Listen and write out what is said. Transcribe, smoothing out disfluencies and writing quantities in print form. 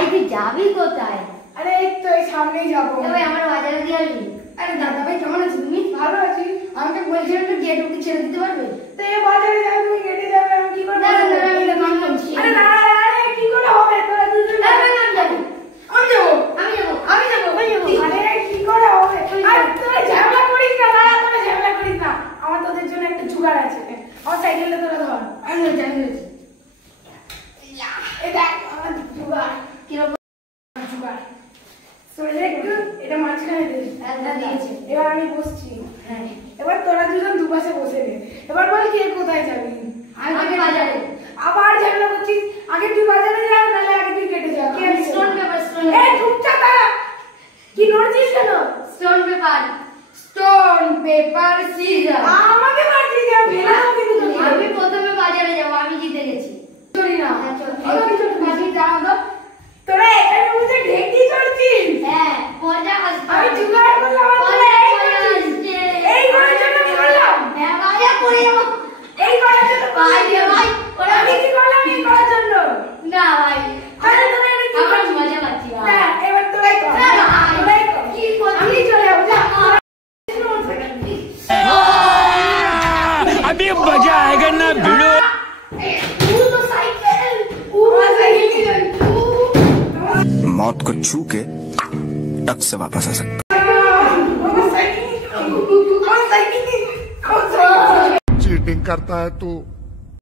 ভাই তুই যাবি কোথায়? আরে এই তো এই সামনেই যাবো। ভাই আমার বাজারে দিয়ে আসবি। আরে দাদা ভাই কেমন আছিস তুমি? ভালো আছি। আমাকে বলছিলাম তো গেট অব্দি ছেড়ে দিতে পারবে? তো এই বাজারে যাবে তুমি গেটে যাবে আমি কি করব? আমি দোকান করছি। আরে না আরে কি করে হবে তোরা দুজন? আমি যাবো। আরে কি করে হবে? আরে তোরা ঝামেলা করিস না দাঁড়া তোরা ঝামেলা করিস না। আমার তোদের জন্য একটা জুগাড় আছে। আমার সাইকেলটা তোরা ধর। আমি জানি। এই দেখ আমার জুগাড়। কিরকম জুগাড়? সোজা একটু এটা মাঝখানে দে। দিয়েছে। এবার আমি বসছি। হ্যাঁ। এবার তোরা দুজন দুপাশে বসে নে। এবার বল কে কোথায় যাবি? আমি বাজারে। আবার ঝামেলা করছিস। আগে তুই বাজারে যা নালে আগে তুই কেটে যা। কি স্টোন পেপার এই চুপচাপ দাঁড়া। কি নড়ছিস কেন? Stone paper scissor. আমাকে মারছিস কেন? ফেলা হবে কিন্তু তোকে। আমি প্রথমে বাজারে যাব, আমি জিতে গেছি। চলি না। চল। আমি দাঁড়া তো। তোরা এখানে বসে ঢেকি চড়ছিস। হ্যাঁ, মজা আসছে। আমি জুগাড় করলাম আর তোরা এই করছিস। এই করার জন্য কি করলাম? হ্যাঁ, বাজার করে যাবো। এই করার জন্য ভাই আমি কি করলাম এই করার জন্য? না ভাই, তাহলে তোরা এটা কি আমার করছিস? মজা পাচ্ছি ভাই। না, এবার তোরাই কর। না, না, তোরাই কর। কি করছিস? আমি চলে যাবো যা। अभी मजा आएगा ना भिड़ो। तू तो साइकिल की जान तू मौत को छू के टक से वापस आ सकता। साइकिल चीटिंग करता है तू।